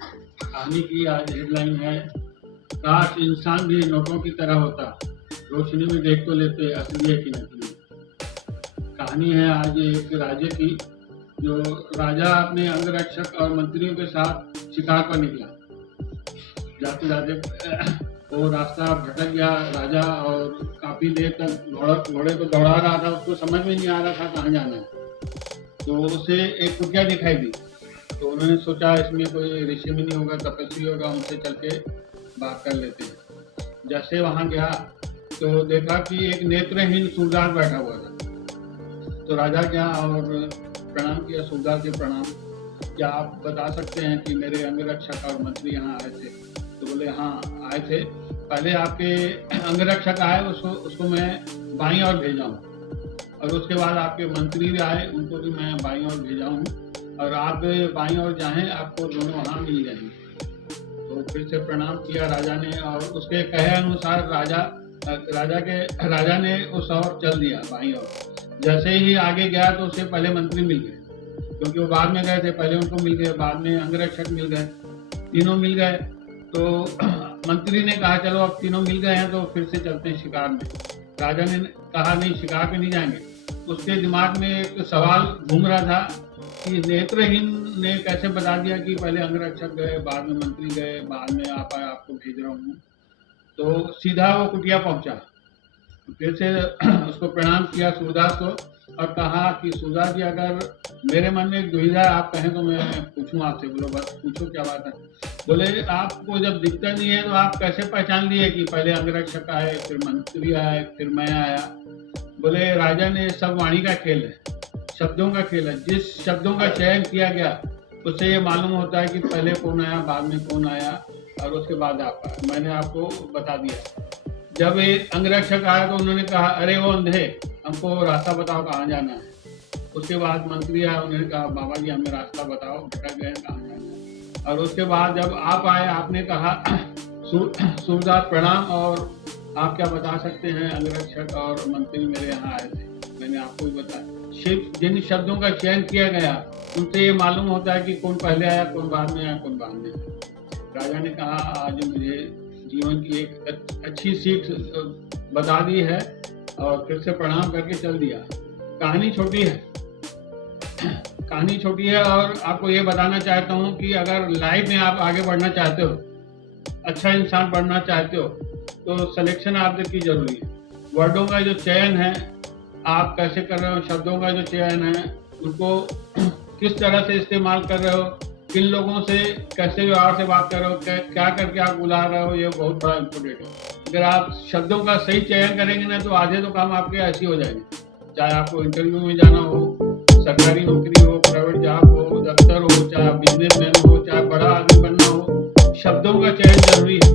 कहानी की आज हेडलाइन है, काश इंसान भी नोटों की तरह होता, रोशनी में देख तो लेते असली है कि नकली। कहानी है आज एक राजे की, जो राजा अपने अंगरक्षक और मंत्रियों के साथ शिकार पर निकला। जाते जाते वो रास्ता भटक गया राजा, और काफी देर तक घोड़े को दौड़ा रहा था। उसको समझ में नहीं आ रहा था कहाँ जाना है। तो उसे एक कुटिया दिखाई दी, तो उन्होंने सोचा इसमें कोई ऋषि मुनि होगा, तपस्वी होगा, उनसे चल के बात कर लेते हैं। जैसे वहाँ गया तो देखा कि एक नेत्रहीन सूरदास बैठा हुआ था। तो राजा गया और प्रणाम किया, सूरदास जी प्रणाम, क्या आप बता सकते हैं कि मेरे अंगरक्षक और मंत्री यहाँ आए थे? तो बोले हाँ आए थे, पहले आपके अंगरक्षक आए, उसको मैं बाईं ओर भेजा हूँ, और उसके बाद आपके मंत्री भी आए, उनको भी मैं बाईं ओर भेजा हूँ, और आप बाईं ओर जाएं आपको दोनों वहाँ मिल जाएंगे। तो फिर से प्रणाम किया राजा ने, और उसके कहे अनुसार राजा ने उस ओर चल दिया बाईं ओर। जैसे ही आगे गया तो उससे पहले मंत्री मिल गए, क्योंकि वो बाद में गए थे, पहले उनको मिल गए, बाद में अंगरक्षक मिल गए, तीनों मिल गए। तो मंत्री ने कहा चलो अब तीनों मिल गए हैं तो फिर से चलते हैं शिकार में। राजा ने कहा नहीं, शिकार पे नहीं जाएंगे। उसके दिमाग में एक सवाल घूम रहा था कि नेत्रहीन ने कैसे बता दिया कि पहले अंगरक्षक गए, बाद में मंत्री गए, बाद में आप आए, आपको भेज रहा हूँ। तो सीधा वो कुटिया पहुंचा, फिर से उसको प्रणाम किया सूरदास को, और कहा कि सूरदास जी अगर मेरे मन में एक दुविधा है, आप कहें तो मैं पूछूं आपसे। बोलो बस पूछो क्या बात है। बोले आपको जब दिखता नहीं है तो आप कैसे पहचान लिए कि पहले अंगरक्षक आए, फिर मंत्री आए, फिर मैं आया? बोले राजा ने सब वाणी का खेल है, शब्दों का खेल है। जिस शब्दों का चयन किया गया उससे ये मालूम होता है कि पहले कौन आया, बाद में कौन आया, और उसके बाद आप आए। मैंने आपको बता दिया। जब ये अंगरक्षक आया तो उन्होंने कहा अरे वो अंधे, हमको रास्ता बताओ कहाँ जाना है। उसके बाद मंत्री आया, उन्होंने कहा बाबा जी हमें रास्ता बताओ, भटक गए कहाँ जाना है। और उसके बाद जब आप आए आपने कहा सूरदास प्रणाम, और आप क्या बता सकते हैं, अंगरक्षक और मंत्री मेरे यहाँ आए थे, मैंने आपको भी बताया। जिन शब्दों का चयन किया गया उनसे ये मालूम होता है कि कौन पहले आया, कौन बाद में आया, कौन बाद में आया। राजा ने कहा आज मुझे जीवन की एक अच्छी सीख बता दी है, और फिर से प्रणाम करके चल दिया। कहानी छोटी है, कहानी छोटी है, और आपको ये बताना चाहता हूँ कि अगर लाइफ में आप आगे बढ़ना चाहते हो, अच्छा इंसान बनना चाहते हो, तो सिलेक्शन आपकी जरूरी है। वर्डों का जो चयन है आप कैसे कर रहे हो, शब्दों का जो चयन है उनको किस तरह से इस्तेमाल कर रहे हो, किन लोगों से कैसे व्यवहार से बात कर रहे हो, क्या करके आप बुला रहे हो, ये बहुत बड़ा इम्पोर्टेंट है। अगर आप शब्दों का सही चयन करेंगे ना तो आधे तो काम आपके ऐसे हो जाएंगे। चाहे आपको इंटरव्यू में जाना हो, सरकारी नौकरी हो, प्राइवेट जॉब हो, दफ्तर हो, चाहे बिजनेसमैन हो, चाहे बड़ा आदमी बनना हो, शब्दों का चयन जरूरी है।